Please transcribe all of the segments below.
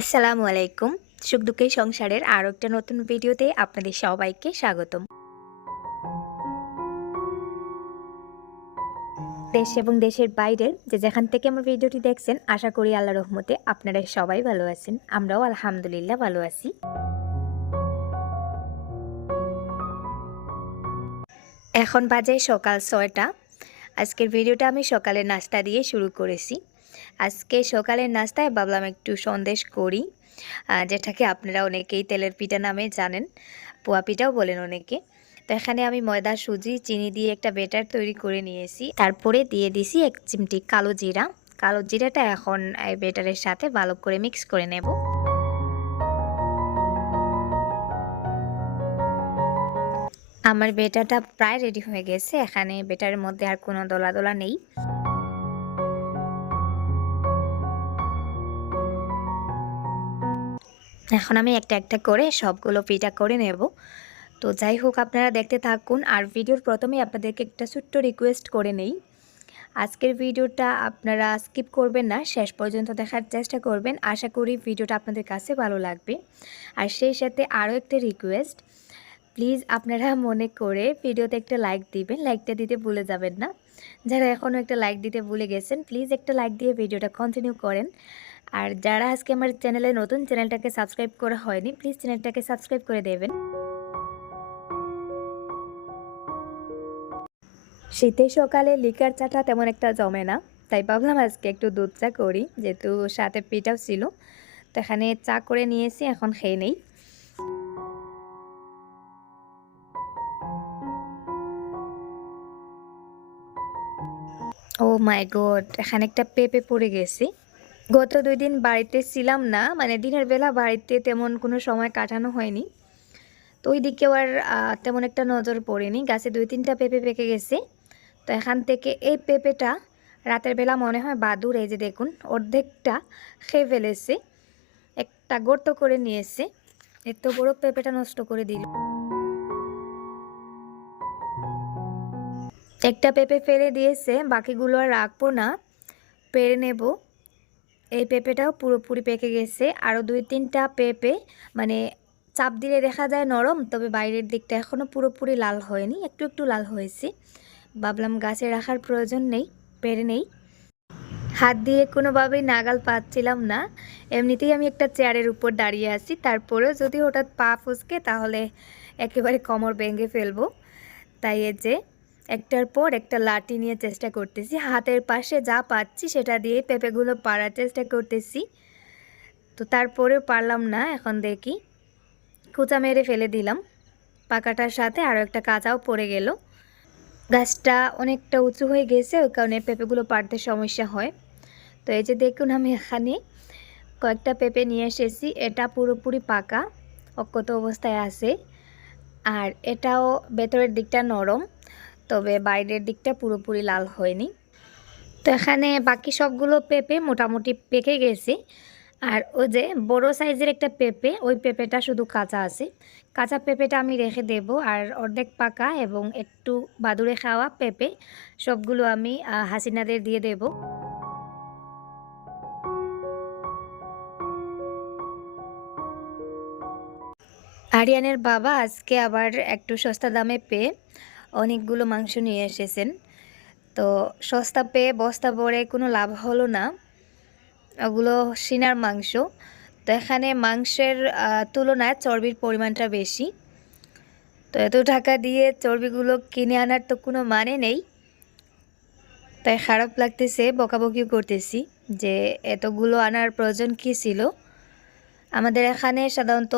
আসসালামু আলাইকুম। সুখ দুঃখের সংসারের আরও একটা নতুন ভিডিওতে আপনাদের সবাইকে স্বাগতম। দেশ এবং দেশের বাইরের যে যেখান থেকে আমার ভিডিওটি দেখছেন, আশা করি আল্লাহ রহমতে আপনারা সবাই ভালো আছেন। আমরাও আলহামদুলিল্লাহ ভালো আছি। এখন বাজে সকাল ছয়টা। আজকের ভিডিওটা আমি সকালের নাস্তা দিয়ে শুরু করেছি। আজকে সকালের নাস্তায় ভাবলাম একটু সন্দেশ করি। যেটাকে আপনারা অনেকেই তেলের পিঠা নামে জানেন, পোয়া পিঠাও বলেন অনেকে। তো এখানে আমি ময়দা, সুজি, চিনি দিয়ে একটা বেটার তৈরি করে নিয়েছি। তারপরে দিয়ে দিছি এক চিমটি কালো জিরা। কালো জিরাটা এখন বেটারের সাথে ভালো করে মিক্স করে নেব। আমার বেটাটা প্রায় রেডি হয়ে গেছে। এখানে বেটারের মধ্যে আর কোনো দোলা দোলা নেই। এখন আমি একটা একটা করে সবগুলো পিঠা করে নেব। তো যাই হোক, আপনারা দেখতে থাকুন। আর ভিডিওর প্রথমেই আপনাদেরকে একটা ছোট্ট রিকোয়েস্ট করে নেই। আজকের ভিডিওটা আপনারা স্কিপ করবেন না, শেষ পর্যন্ত দেখার চেষ্টা করবেন। আশা করি ভিডিওটা আপনাদের কাছে ভালো লাগবে। আর সেই সাথে আরও একটা রিকোয়েস্ট প্লিজ আপনারা মনে করে ভিডিওতে একটা লাইক দিবেন। লাইকটা দিতে ভুলে যাবেন না। যারা এখনও একটা লাইক দিতে ভুলে গেছেন প্লিজ একটা লাইক দিয়ে ভিডিওটা কন্টিনিউ করেন। আর যারা আজকে আমার চ্যানেলে নতুন, চ্যানেলটাকে সাবস্ক্রাইব করা হয়নি প্লিজ চ্যানেলটাকে সাবস্ক্রাইব করে দেবেন। শীতের সকালে লিকার চাটা তেমন একটা জমে না, তাই ভাবলাম আজকে একটু দুধ চা করি, যেহেতু সাথে পিঠাও ছিল, তো এখানে চা করে নিয়েছি, এখন খেয়ে নেই। ও মাই গড, এখানে একটা পেঁপে পড়ে গেছে। গত দুই দিন বাড়িতে ছিলাম না মানে দিনের বেলা বাড়িতে তেমন কোনো সময় কাটানো হয়নি। তো ওই দিকেও আর তেমন একটা নজর পড়েনি। গাছে দুই তিনটা পেঁপে পেকে গেছে। তো এখান থেকে এই পেঁপেটা রাতের বেলা মনে হয় বাদুর এই যে দেখুন, অর্ধেকটা খেয়ে ফেলেছে। একটা গর্ত করে নিয়েছে। এত বড় পেঁপেটা নষ্ট করে দিল। একটা পেঁপে ফেলে দিয়েছে, বাকিগুলো আর রাখব না। পেরে নেব। এই পেঁপেটাও পুরোপুরি পেকে গেছে। আরও দুই তিনটা পেঁপে মানে চাপ দিলে দেখা যায় নরম, তবে বাইরের দিকটা এখনও পুরোপুরি লাল হয়নি, একটু একটু লাল হয়েছে। ভাবলাম গাছে রাখার প্রয়োজন নেই, পেরে নেই। হাত দিয়ে কোনোভাবেই নাগাল পাচ্ছিলাম না। এমনিতেই আমি একটা চেয়ারের উপর দাঁড়িয়ে আছি, তারপরেও যদি হঠাৎ পা ফুসকে তাহলে একেবারে কোমর ভেঙে ফেলব। তাই এ যে একটার পর একটা লাঠি নিয়ে চেষ্টা করতেছি। হাতের পাশে যা পাচ্ছি সেটা দিয়ে পেঁপেগুলো পাড়ার চেষ্টা করতেছি। তো তারপরেও পারলাম না, এখন দেখি। কুচা মেরে ফেলে দিলাম। পাকাটার সাথে আরও একটা কাঁচাও পড়ে গেল। গাছটা অনেকটা উঁচু হয়ে গেছে, ওই কারণে পেঁপেগুলো পাড়তে সমস্যা হয়। তো এই যে দেখুন আমি এখানে কয়েকটা পেঁপে নিয়ে এসেছি। এটা পুরোপুরি পাকা, অক্ষত অবস্থায় আছে। আর এটাও ভেতরের দিকটা নরম। তবে বাইরের দিকটা পুরোপুরি লাল হয়নি। তো এখানে বাকি সবগুলো পেঁপে মোটামুটি পেকে গেছে। আর ওই যে বড় সাইজের একটা পেঁপে, ওই পেঁপেটা শুধু কাঁচা আছে। কাঁচা পেঁপেটা আমি রেখে দেব, আর অর্ধেক পাকা এবং একটু বাদুড়ে খাওয়া পেঁপে, সবগুলো আমি হাসিনাদের দিয়ে দেব। আরিয়ানের বাবা আজকে আবার একটু সস্তা দামে পেয়ে অনেকগুলো মাংস নিয়ে এসেছেন। তো সস্তা পেয়ে বস্তা ভরে কোনো লাভ হলো না। ওগুলো সিনার মাংস। তো এখানে মাংসের তুলনায় চর্বির পরিমাণটা বেশি। তো এত টাকা দিয়ে চর্বিগুলো কিনে আনার তো কোনো মানে নেই। তাই খারাপ লাগতেছে বকাবকিও করতেছি যে এতগুলো আনার প্রয়োজন কী ছিল? আমাদের এখানে সাধারণত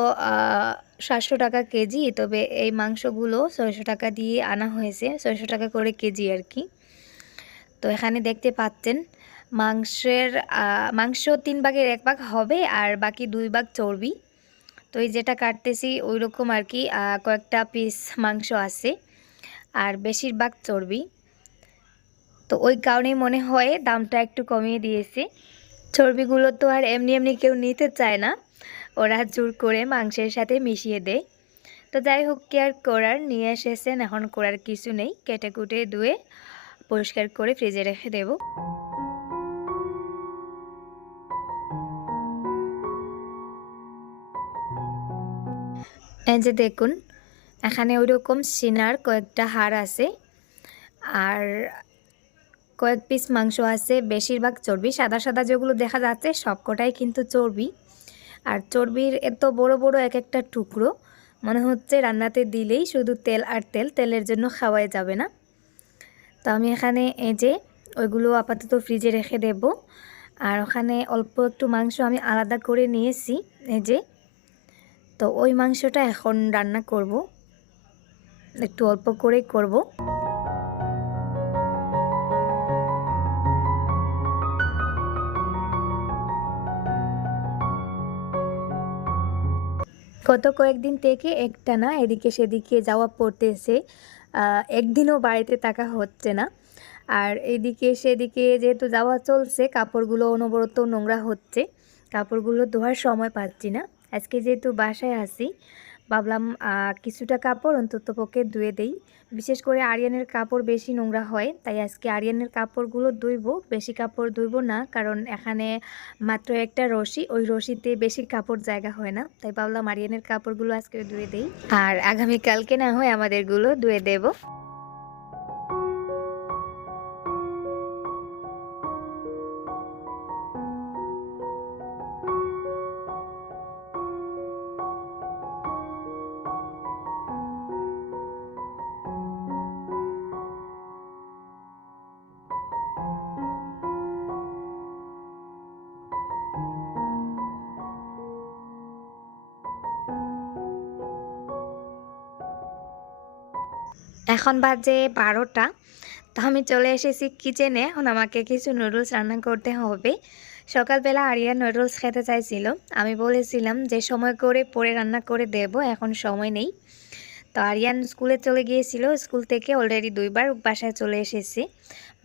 সাতশো টাকা কেজি, তবে এই মাংসগুলো ছয়শো টাকা দিয়ে আনা হয়েছে, ছয়শো টাকা করে কেজি আর কি। তো এখানে দেখতে পাচ্ছেন, মাংসের মাংস তিন ভাগের এক ভাগ হবে আর বাকি দুই ভাগ চর্বি। তো এই যেটা কাটতেছি, ওই রকম আর কি কয়েকটা পিস মাংস আছে, আর বেশিরভাগ চর্বি। তো ওই কারণেই মনে হয় দামটা একটু কমিয়ে দিয়েছে। চর্বিগুলো তো আর এমনি এমনি কেউ নিতে চায় না। ওরা জোর করে মাংসের সাথে মিশিয়ে দেয়। তো যাই হোক কেয়ার করার? নিয়ে এসেছেন, এখন করার কিছু নেই। কেটে কুটে ধুয়ে পরিষ্কার করে ফ্রিজে রেখে দেবো। এই যে দেখুন, এখানে ওইরকম সিনার কয়েকটা হাড় আছে। আর কয়েক পিস মাংস আছে। বেশিরভাগ চর্বি, সাদা সাদা যেগুলো দেখা যাচ্ছে, সবকটাই কিন্তু চর্বি। আর চর্বির এত বড় বড় এক একটা টুকরো, মনে হচ্ছে রান্নাতে দিলেই শুধু তেল আর তেল, তেলের জন্য খাওয়াই যাবে না। তো আমি এখানে এই যে ওইগুলো আপাতত ফ্রিজে রেখে দেব। আর ওখানে অল্প একটু মাংস আমি আলাদা করে নিয়েছি, এই যে। তো ওই মাংসটা এখন রান্না করব, একটু অল্প করেই করব। গত কয়েকদিন থেকে একটা না এদিকে সেদিকে যাওয়া পড়তেছে। একদিনও বাড়িতে থাকা হচ্ছে না। আর এদিকে সেদিকে যেহেতু যাওয়া চলছে, কাপড়গুলো অনবরত নোংরা হচ্ছে। কাপড়গুলো ধোয়ার সময় পাচ্ছি না। আজকে যেহেতু বাসায় আসি ভাবলাম কিছুটা কাপড় অন্তত পক্ষে ধুয়ে দেই। বিশেষ করে আরিয়ানের কাপড় বেশি নোংরা হয়, তাই আজকে আরিয়ানের কাপড়গুলো ধুইব, বেশি কাপড় ধুইব না, কারণ এখানে মাত্র একটা রশি, ওই রশিতে বেশি কাপড় জায়গা হয় না। তাই ভাবলাম আরিয়ানের কাপড়গুলো আজকে ধুয়ে দেই। আর আগামীকালকে না হয় আমাদেরগুলো ধুয়ে দেবো। এখন বাজে বারোটা, তো আমি চলে এসেছি কিচেনে এখন আমাকে কিছু নুডলস রান্না করতে হবে। সকালবেলা আরিয়া নুডলস খেতে চাইছিল। আমি বলেছিলাম যে, সময় করে পরে রান্না করে দেব, এখন সময় নেই। তো আরিয়ান স্কুলে চলে গিয়েছিল। স্কুল থেকে অলরেডি দুইবার বাসায় চলে এসেছে।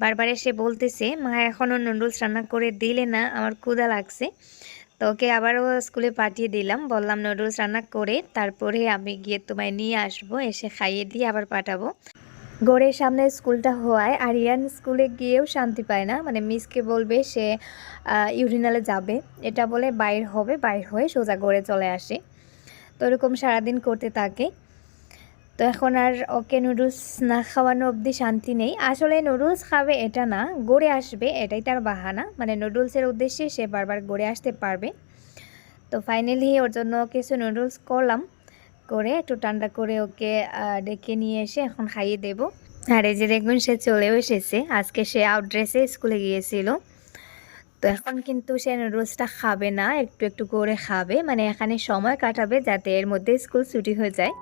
বারবার এসে বলতেছে, মা এখনও নুডলস রান্না করে দিলে না, আমার ক্ষুদা লাগছে। তো ওকে আবারও স্কুলে পাঠিয়ে দিলাম। বললাম নুডলস রান্না করে তারপরে আমি গিয়ে তোমায় নিয়ে আসব, এসে খাইয়ে দিয়ে আবার পাঠাবো। গড়ের সামনে স্কুলটা হওয়ায় আরিয়ান স্কুলে গিয়েও শান্তি পায় না। মানে মিসকে বলবে সে ইউরিনালে যাবে। এটা বলে বাইর হবে, বাইর হয়ে সোজা গড়ে চলে আসে। তো এরকম সারাদিন করতে থাকে। তো এখন আর ওকে নুডলস না খাওয়ানো অবধি শান্তি নেই। আসলে নুডলস খাবে এটা না, গড়ে আসবে, এটাই তার বাহানা। মানে নুডলসের উদ্দেশ্যে সে বারবার গড়ে আসতে পারবে। তো ফাইনালি ওর জন্য কিছু নুডলস করলাম। করে একটু ঠান্ডা করে ওকে ডেকে নিয়ে এসে এখন খাইয়ে দেব। আর এই যে দেখুন, সে চলেও এসেছে। আজকে সে আউট ড্রেসে স্কুলে গিয়েছিল। তো এখন কিন্তু সে নুডলসটা খাবে না, একটু একটু করে খাবে। মানে এখানে সময় কাটাবে যাতে এর মধ্যে স্কুল ছুটি হয়ে যায়।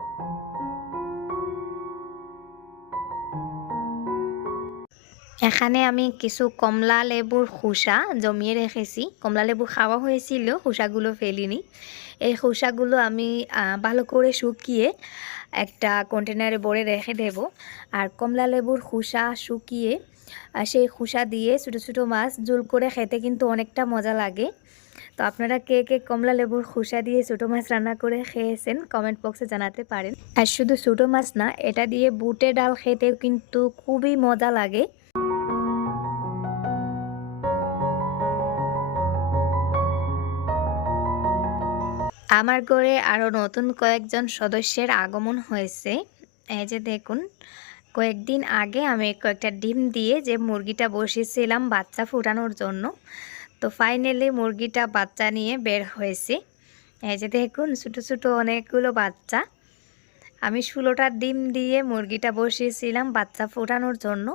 এখানে আমি কিছু কমলা লেবুর খোসা জমিয়ে রেখেছি কমলা লেবু খাওয়া হয়েছিল খোসাগুলো ফেলিনি। এই খোসাগুলো আমি ভালো করে শুকিয়ে একটা কন্টেনারে ভরে রেখে দেব। আর কমলা লেবুর খোসা শুকিয়ে সেই খোসা দিয়ে ছোটো ছোটো মাছ জুল করে খেতে কিন্তু অনেকটা মজা লাগে। তো আপনারা কে কে কমলা লেবুর খোসা দিয়ে ছোটো মাছ রান্না করে খেয়েছেন কমেন্ট বক্সে জানাতে পারেন। আর শুধু ছোটো মাছ না, এটা দিয়ে বুটে ডাল খেতে কিন্তু খুবই মজা লাগে। আমার ঘরে আরও নতুন কয়েকজন সদস্যের আগমন হয়েছে। এই যে দেখুন, কয়েকদিন আগে আমি কয়েকটা ডিম দিয়ে যে মুরগিটা বসিয়েছিলাম বাচ্চা ফুটানোর জন্য, তো ফাইনালি মুরগিটা বাচ্চা নিয়ে বের হয়েছে। এই যে দেখুন, ছোটো ছোটো অনেকগুলো বাচ্চা। আমি ষোলোটা ডিম দিয়ে মুরগিটা বসিয়েছিলাম বাচ্চা ফোটানোর জন্য।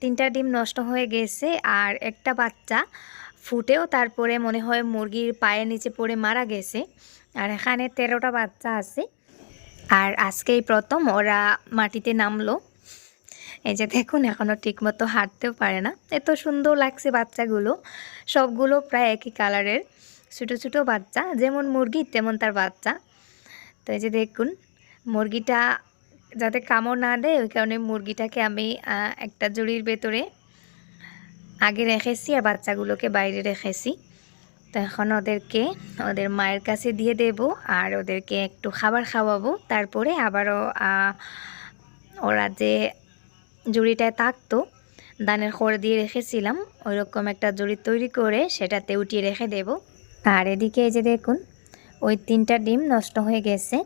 তিনটা ডিম নষ্ট হয়ে গেছে আর একটা বাচ্চা ফুটেও তারপরে মনে হয় মুরগির পায়ের নিচে পড়ে মারা গেছে। আর এখানে তেরোটা বাচ্চা আছে। আর আজকেই প্রথম ওরা মাটিতে নামলো। এই যে দেখুন এখনও ঠিকমতো হাঁটতেও পারে না। এত সুন্দর লাগছে বাচ্চাগুলো। সবগুলো প্রায় একই কালারের। ছোটো ছোটো বাচ্চা, যেমন মুরগি, তেমন তার বাচ্চা। তো এই যে দেখুন, মুরগিটা যাতে কামড় না দেয়, ওই কারণে মুরগিটাকে আমি একটা জুড়ির ভেতরে আগে রেখেছি আর বাচ্চাগুলোকে বাইরে রেখেছি। তো এখন ওদেরকে ওদের মায়ের কাছে দিয়ে দেব আর ওদেরকে একটু খাবার খাওয়াবো। তারপরে আবারও ওরা যে জুড়িটায় থাকতো, দানের খড় দিয়ে রেখেছিলাম ওই রকম একটা জুড়ি তৈরি করে সেটাতে উঠিয়ে রেখে দেব। আর এদিকে এই যে দেখুন, ওই তিনটা ডিম নষ্ট হয়ে গেছে।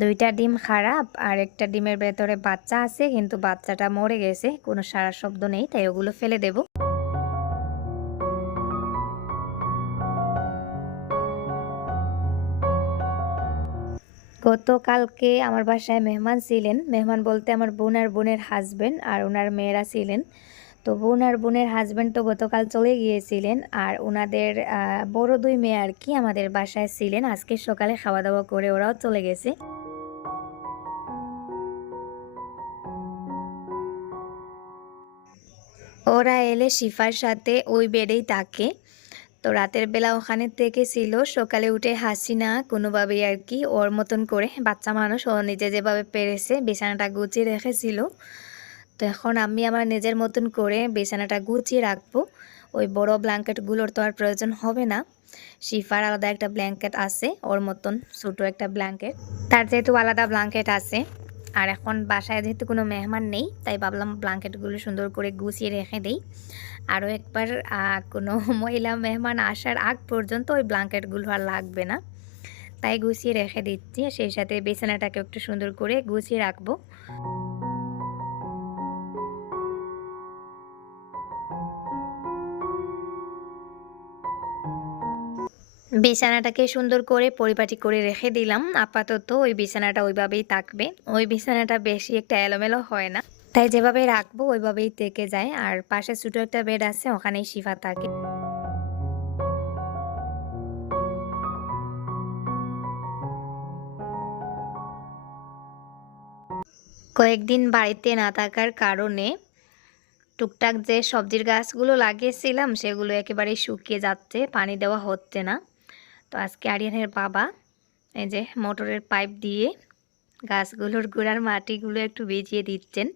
দুইটা ডিম খারাপ আর একটা ডিমের ভেতরে বাচ্চা আছে, কিন্তু বাচ্চাটা মরে গেছে, কোনো সারা শব্দ নেই, তাই ওগুলো ফেলে দেব। গতকালকে আমার বাসায় মেহমান ছিলেন। মেহমান বলতে আমার বোন আর বোনের হাজবেন্ড আর ওনার মেয়েরা ছিলেন। তো বোন আর বোনের হাজব্যান্ড তো গতকাল চলে গিয়েছিলেন আর ওনাদের বড় দুই মেয়ে আর কি আমাদের বাসায় ছিলেন। আজকে সকালে খাওয়া দাওয়া করে ওরাও চলে গেছে। ওরা এলে শিফার সাথে ওই বেডেই থাকে। তো রাতের বেলা ওখানে থেকে ছিল সকালে উঠে হাসি না কোনোভাবেই আর কি ওর মতন করে বাচ্চা মানুষ ও নিজে যেভাবে পেরেছে বিছানাটা গুছিয়ে রেখেছিল। তো এখন আমি আমার নিজের মতন করে বিছানাটা গুছিয়ে রাখব। ওই বড় ব্ল্যাঙ্কেটগুলোর তো আর প্রয়োজন হবে না। শিফার আলাদা একটা ব্ল্যাঙ্কেট আছে, ওর মতন ছোটো একটা ব্ল্যাঙ্কেট। তার যেহেতু আলাদা ব্ল্যাঙ্কেট আছে, আর এখন বাসায় যেহেতু কোনো মেহমান নেই, তাই ভাবলাম ব্ল্যাঙ্কেটগুলো সুন্দর করে গুছিয়ে রেখে দেই। আরও একবার কোনো মহিলা মেহমান আসার আগ পর্যন্ত ওই ব্ল্যাঙ্কেটগুলো আর লাগবে না। তাই গুছিয়ে রেখে দিচ্ছি। সেই সাথে বিছানাটাকে একটু সুন্দর করে গুছিয়ে রাখব। বিছানাটাকে সুন্দর করে পরিপাটি করে রেখে দিলাম। আপাতত ওই বিছানাটা ওইভাবেই থাকবে। ওই বিছানাটা বেশি একটা এলোমেলো হয় না। তাই যেভাবে রাখব, ওইভাবেই থেকে যায়। আর পাশে ছোটো একটা বেড আছে, ওখানেই শিফা থাকে। কয়েকদিন বাড়িতে না থাকার কারণে টুকটাক যে সবজির গাছগুলো লাগিয়েছিলাম, সেগুলো একেবারেই শুকিয়ে যাচ্ছে, পানি দেওয়া হচ্ছে না। তো আজকে আরিয়ানের বাবা এই যে মোটরের পাইপ দিয়ে গাছগুলোর গোড়ার মাটিগুলো একটু ভিজিয়ে দিচ্ছেন।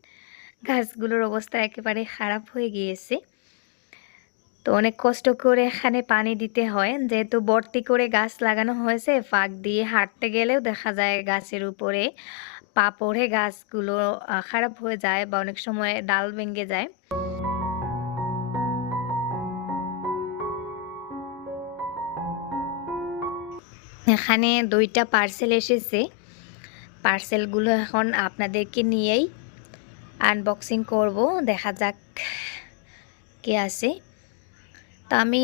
গাছগুলোর অবস্থা একেবারে খারাপ হয়ে গিয়েছে। তো অনেক কষ্ট করে এখানে পানি দিতে হয়। যেহেতু বর্তি করে গাছ লাগানো হয়েছে, ফাঁক দিয়ে হাঁটতে গেলেও দেখা যায় গাছের উপরে পা পড়ে গাছগুলো খারাপ হয়ে যায় বা অনেক সময় ডাল ভেঙে যায়। এখানে দুইটা পার্সেল এসেছে। পার্সেলগুলো এখন আপনাদেরকে নিয়েই আনবক্সিং করব, দেখা যাক কে আছে তো আমি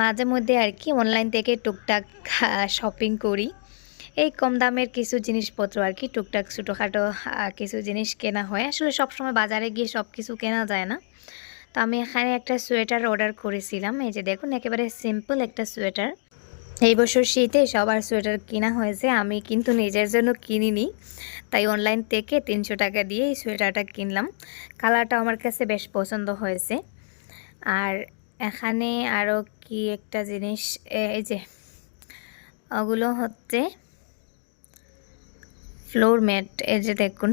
মাঝে মধ্যে আর কি অনলাইন থেকে টুকটাক শপিং করি। এই কম দামের কিছু জিনিসপত্র আর কি, টুকটাক ছোটোখাটো কিছু জিনিস কেনা হয়। আসলে সবসময় বাজারে গিয়ে সব কিছু কেনা যায় না। তো আমি এখানে একটা সোয়েটার অর্ডার করেছিলাম। এই যে দেখুন, একেবারে সিম্পল একটা সোয়েটার। এই বছর শীতে সবার সোয়েটার কিনা হয়েছে, আমি কিন্তু নিজের জন্য কিনিনি। তাই অনলাইন থেকে তিনশো টাকা দিয়ে এই সোয়েটারটা কিনলাম। কালারটা আমার কাছে বেশ পছন্দ হয়েছে। আর এখানে আরও কি একটা জিনিস এই যে, ওগুলো হচ্ছে ফ্লোর ম্যাট এই যে দেখুন।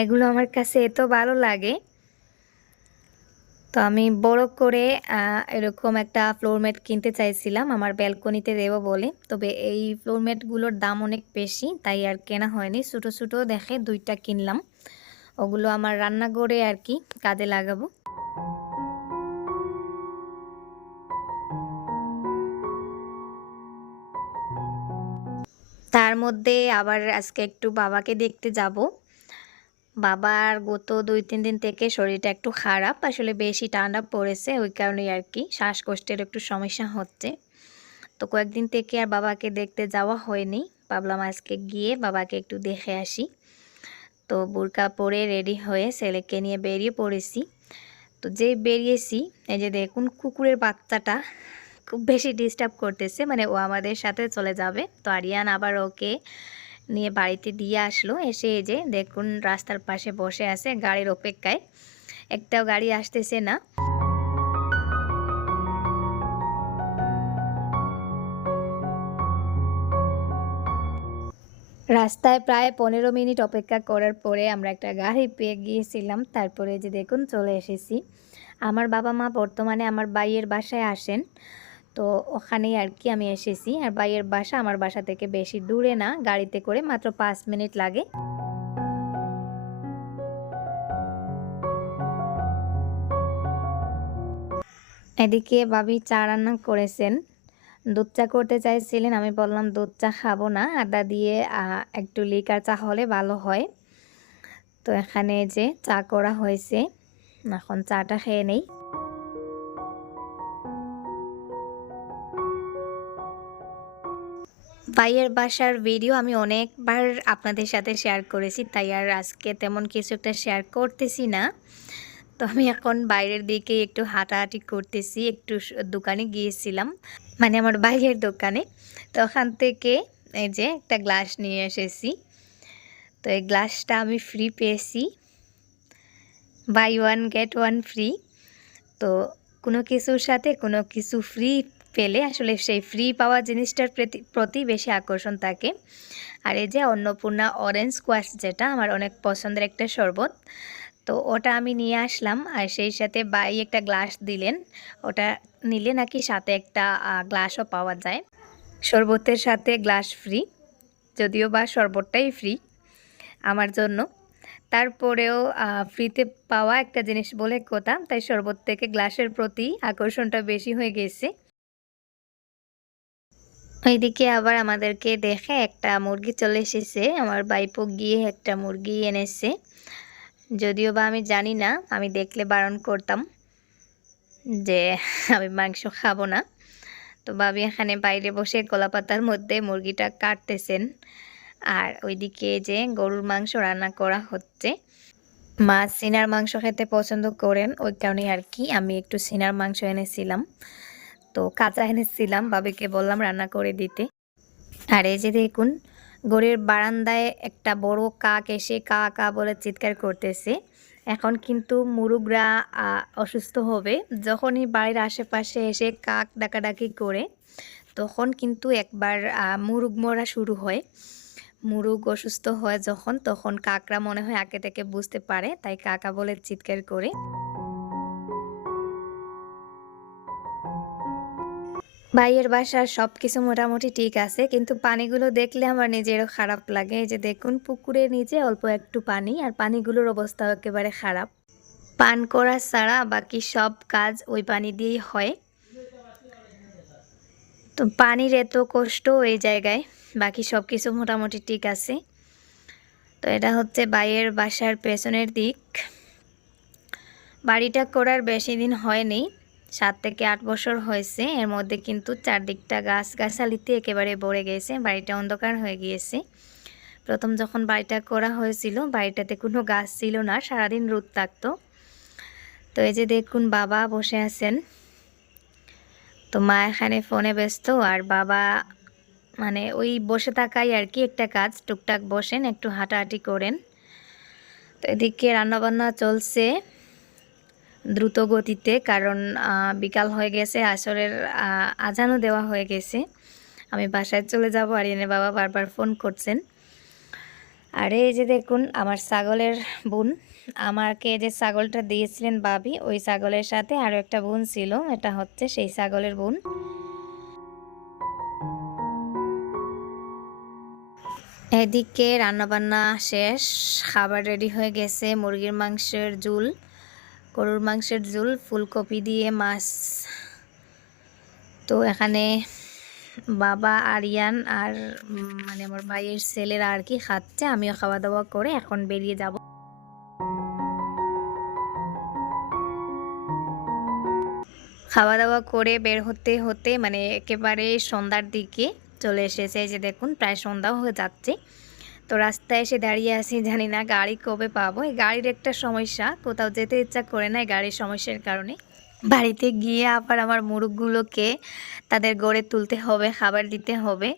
এগুলো আমার কাছে এত ভালো লাগে। তো আমি বড় করে এরকম একটা ফ্লোর ম্যাট কিনতে চাইছিলাম আমার ব্যালকনিতে দেব বলে। তবে এই ফ্লোর ম্যাটগুলোর দাম অনেক বেশি, তাই আর কেনা হয়নি। ছোটো ছোটো দেখে দুইটা কিনলাম। ওগুলো আমার রান্নাঘরে আর কি কাজে লাগাবো। তার মধ্যে আবার আজকে একটু বাবাকে দেখতে যাব। বাবার গত দুই তিন দিন থেকে শরীরটা একটু খারাপ, আসলে বেশি ঠান্ডা পড়েছে, ওই কারণেই আর কি। শ্বাসকষ্টের একটু সমস্যা হচ্ছে। তো কয়েকদিন থেকে আর বাবাকে দেখতে যাওয়া হয়নি। ভাবলাম আজকে গিয়ে বাবাকে একটু দেখে আসি। তো বোরকা পরে রেডি হয়ে ছেলেকে নিয়ে বেরিয়ে পড়েছি। তো যেই বেরিয়েছি, এই যে দেখুন কুকুরের বাচ্চাটা খুব বেশি ডিস্টার্ব করতেছে মানে ও আমাদের সাথে চলে যাবে। তো আরিয়ান আবার ওকে নিয়ে বাড়িতে দিয়ে আসলো। এসে যে দেখুন রাস্তার পাশে বসে আছে গাড়ির অপেক্ষায়। একটাও গাড়ি আসতেছে না। রাস্তায় প্রায় পনেরো মিনিট অপেক্ষা করার পরে আমরা একটা গাড়ি পেয়ে গিয়েছিলাম। তারপরে যে দেখুন চলে এসেছি। আমার বাবা মা বর্তমানে আমার বাইয়ের বাসায় আসেন। তো ওখানেই আর কি আমি এসেছি। আর বাইয়ের বাসা আমার বাসা থেকে বেশি দূরে না, গাড়িতে করে মাত্র পাঁচ মিনিট লাগে। এদিকে বাবি চা রান্না করেছেন। দুধ চা করতে চাইছিলেন, আমি বললাম দুধ চা খাব না, আদা দিয়ে একটু লিকার চা হলে ভালো হয়। তো এখানে যে চা করা হয়েছে, এখন চাটা খেয়ে নেই। ভাইয়ের বাসার ভিডিও আমি অনেকবার আপনাদের সাথে শেয়ার করেছি, তাই আর আজকে তেমন কিছু একটা শেয়ার করতেছি না। তো আমি এখন বাইরের দিকে একটু হাঁটাহাঁটি করতেছি, একটু দোকানে গিয়েছিলাম মানে আমার ভাইয়ের দোকানে। তো ওখান থেকে এই যে একটা গ্লাস নিয়ে এসেছি। তো এই গ্লাসটা আমি ফ্রি পেয়েছি। Buy one get one free তো কোনো কিছুর সাথে কোনো কিছু ফ্রি পেলে আসলে সেই ফ্রি পাওয়া জিনিসটার প্রতি বেশি আকর্ষণ থাকে। আর এই যে অন্নপূর্ণা অরেঞ্জ স্কোয়াশ যেটা আমার অনেক পছন্দের একটা শরবত, তো ওটা আমি নিয়ে আসলাম। আর সেই সাথে বাই একটা গ্লাস দিলেন। ওটা নিলে নাকি সাথে একটা গ্লাসও পাওয়া যায়। শরবতের সাথে গ্লাস ফ্রি যদিও বা শরবতটাই ফ্রি আমার জন্য। তারপরেও ফ্রিতে পাওয়া একটা জিনিস বলে কথা, তাই শরবত থেকে গ্লাসের প্রতি আকর্ষণটা বেশি হয়ে গেছে। ওইদিকে আবার আমাদেরকে দেখে একটা মুরগি চলে এসেছে। আমার বাইপো গিয়ে একটা মুরগি এনেছে। যদিও বা আমি জানি না, আমি দেখলে বারণ করতাম যে আমি মাংস খাব না। তো বাবি এখানে বাইরে বসে কলাপাতার মধ্যে মুরগিটা কাটতেছেন। আর ওইদিকে যে গরুর মাংস রান্না করা হচ্ছে। মা সিনার মাংস খেতে পছন্দ করেন, ওই কারণে আর কি আমি একটু সিনার মাংস এনেছিলাম। তো কাঁচা এনেছিলাম বাবাকে বললাম রান্না করে দিতে। আর এই যে দেখুন, গড়ের বারান্দায় একটা বড় কাক এসে কা কা বলে চিৎকার করতেছে। এখন কিন্তু মুরুগরা অসুস্থ হবে। যখনই বাড়ির আশেপাশে এসে কাক ডাকাডাকি করে, তখন কিন্তু একবার মুরুগ মরা শুরু হয়। মুরুগ অসুস্থ হয় যখন, তখন কাকরা মনে হয় আগে থেকে বুঝতে পারে, তাই কাকা বলে চিৎকার করে। ভাইয়ের বাসার সব কিছু মোটামুটি ঠিক আছে, কিন্তু পানিগুলো দেখলে আমার নিজেরও খারাপ লাগে। এই যে দেখুন, পুকুরের নিচে অল্প একটু পানি, আর পানিগুলোর অবস্থাও একেবারে খারাপ। পান করা ছাড়া বাকি সব কাজ ওই পানি দিয়েই হয়। তো পানির এত কষ্ট এই জায়গায়, বাকি সব কিছু মোটামুটি ঠিক আছে। তো এটা হচ্ছে বাইয়ের বাসার পেছনের দিক। বাড়িটা করার বেশি দিন হয়নি সাত থেকে আট বছর হয়েছে। এর মধ্যে কিন্তু চারদিকটা গাছ গাছালিতে একেবারে ভরে গেছে, বাড়িটা অন্ধকার হয়ে গিয়েছে। প্রথম যখন বাড়িটা করা হয়েছিল, বাড়িটাতে কোনো গাছ ছিল না, সারাদিন রোদ থাকতো। তো এই যে দেখুন, বাবা বসে আছেন। তো মা এখানে ফোনে ব্যস্ত, আর বাবা মানে ওই বসে থাকাই আর কি একটা কাজ, টুকটাক বসেন, একটু হাঁটাহাঁটি করেন। তো এদিকে রান্নাবান্না চলছে। দ্রুত গতিতে কারণ বিকাল হয়ে গেছে, আসরের আজানও দেওয়া হয়ে গেছে। আমি বাসায় চলে যাব আর এনে বাবা বারবার ফোন করছেন। আর এই যে দেখুন, আমার ছাগলের বোন। আমাকে যে ছাগলটা দিয়েছিলেন বাবি ওই ছাগলের সাথে আরও একটা বোন ছিল, এটা হচ্ছে সেই ছাগলের বোন। এদিকে রান্নাবান্না শেষ, খাবার রেডি হয়ে গেছে, মুরগির মাংসের ঝুল। গরুর মাংসের ঝোল ফুলকপি দিয়ে মাছ। তো এখানে বাবা আরিয়ান আর মানে আমার ভাইয়ের ছেলেরা আর কি খাচ্ছে। আমিও খাওয়া দাওয়া করে এখন বেরিয়ে যাব। খাওয়া দাওয়া করে বের হতে হতে মানে একেবারে সন্ধ্যার দিকে চলে এসেছে। যে দেখুন, প্রায় সন্ধ্যাও হয়ে যাচ্ছে। তো রাস্তায় এসে দাঁড়িয়ে আছি, জানি না গাড়ি কবে পাবো। এই গাড়ির একটা সমস্যা, কোথাও যেতে ইচ্ছা করে না গাড়ির সমস্যার কারণে। বাড়িতে গিয়ে আবার আমার মুরগগুলোকে তাদের গড়ে তুলতে হবে, খাবার দিতে হবে।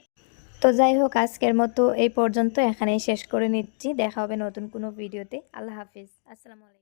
তো যাই হোক, আজকের মতো এই পর্যন্ত এখানেই শেষ করে নিচ্ছি। দেখা হবে নতুন কোনো ভিডিওতে। আল্লাহ হাফিজ। আসসালামু আলাইকুম।